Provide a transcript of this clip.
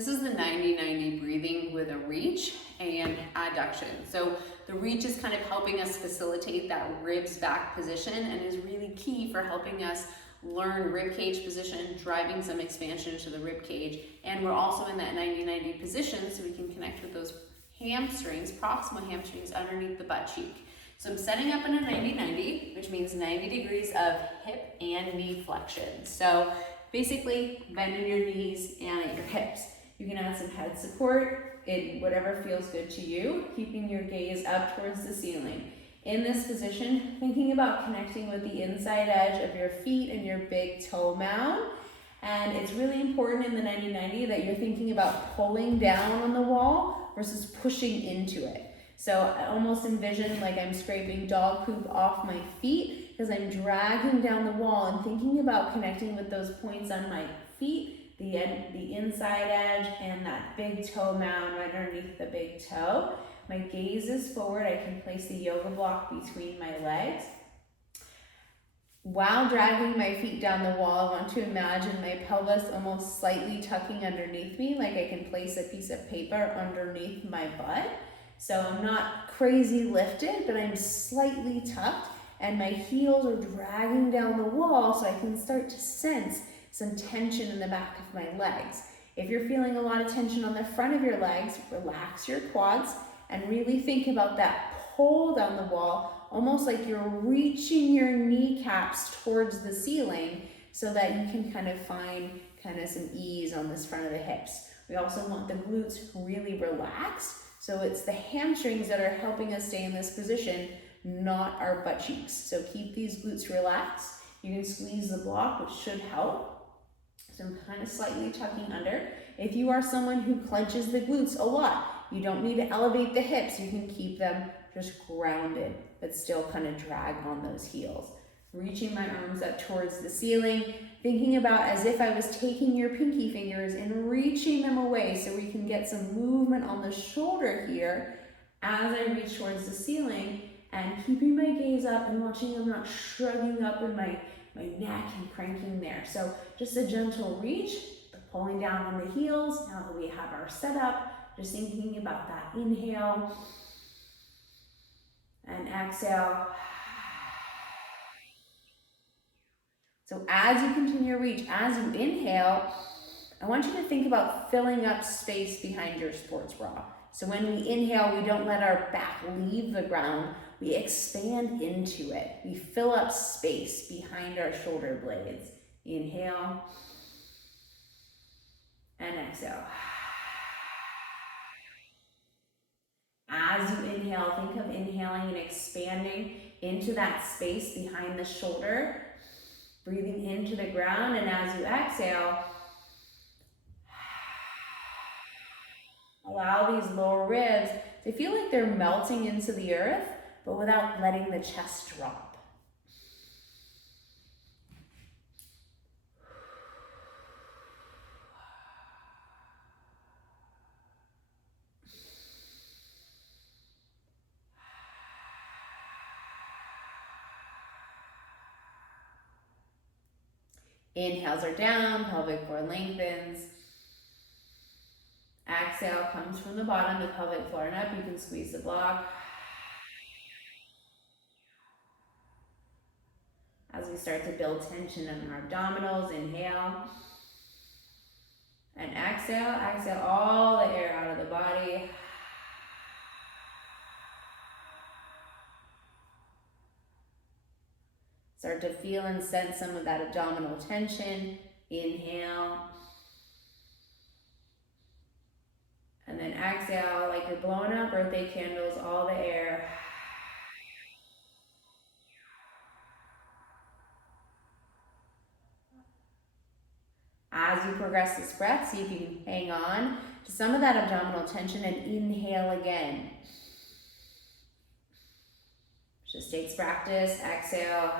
This is the 90-90 breathing with a reach and adduction. So the reach is kind of helping us facilitate that ribs back position and is really key for helping us learn rib cage position, driving some expansion into the rib cage. And we're also in that 90-90 position so we can connect with those hamstrings, proximal hamstrings underneath the butt cheek. So I'm setting up in a 90-90, which means 90 degrees of hip and knee flexion. So basically bending your knees and at your hips. You can add some head support in whatever feels good to you, keeping your gaze up towards the ceiling. In this position, thinking about connecting with the inside edge of your feet and your big toe mound. And it's really important in the 90-90 that you're thinking about pulling down on the wall versus pushing into it. So I almost envision like I'm scraping dog poop off my feet because I'm dragging down the wall and thinking about connecting with those points on my feet, the inside edge and that big toe mound right underneath the big toe. My gaze is forward. I can place the yoga block between my legs. While dragging my feet down the wall, I want to imagine my pelvis almost slightly tucking underneath me, like I can place a piece of paper underneath my butt. So I'm not crazy lifted, but I'm slightly tucked, and my heels are dragging down the wall so I can start to sense some tension in the back of my legs. If you're feeling a lot of tension on the front of your legs, relax your quads and really think about that pull down the wall, almost like you're reaching your kneecaps towards the ceiling so that you can kind of find kind of some ease on this front of the hips. We also want the glutes really relaxed, so it's the hamstrings that are helping us stay in this position, not our butt cheeks. So keep these glutes relaxed. You can squeeze the block, which should help. So I'm kind of slightly tucking under. If you are someone who clenches the glutes a lot, you don't need to elevate the hips. You can keep them just grounded, but still kind of drag on those heels. Reaching my arms up towards the ceiling, thinking about as if I was taking your pinky fingers and reaching them away so we can get some movement on the shoulder here as I reach towards the ceiling, and keeping my gaze up and watching I'm not shrugging up in my neck and cranking there. So just a gentle reach, the pulling down on the heels. Now that we have our setup, just thinking about that inhale and exhale. So as you continue to reach, as you inhale, I want you to think about filling up space behind your sports bra. So when we inhale, we don't let our back leave the ground. We expand into it. We fill up space behind our shoulder blades. Inhale and exhale. As you inhale, think of inhaling and expanding into that space behind the shoulder, breathing into the ground, and as you exhale, allow these lower ribs to feel like they're melting into the earth, but without letting the chest drop. Inhales are down, pelvic floor lengthens. Exhale comes from the bottom, the pelvic floor and up. You can squeeze the block. As we start to build tension in our abdominals, inhale. And exhale, exhale all the air out of the body. Start to feel and sense some of that abdominal tension. Inhale. And then exhale like you're blowing out birthday candles, all the air. As you progress this breath, see if you can hang on to some of that abdominal tension and inhale again. Just takes practice. Exhale.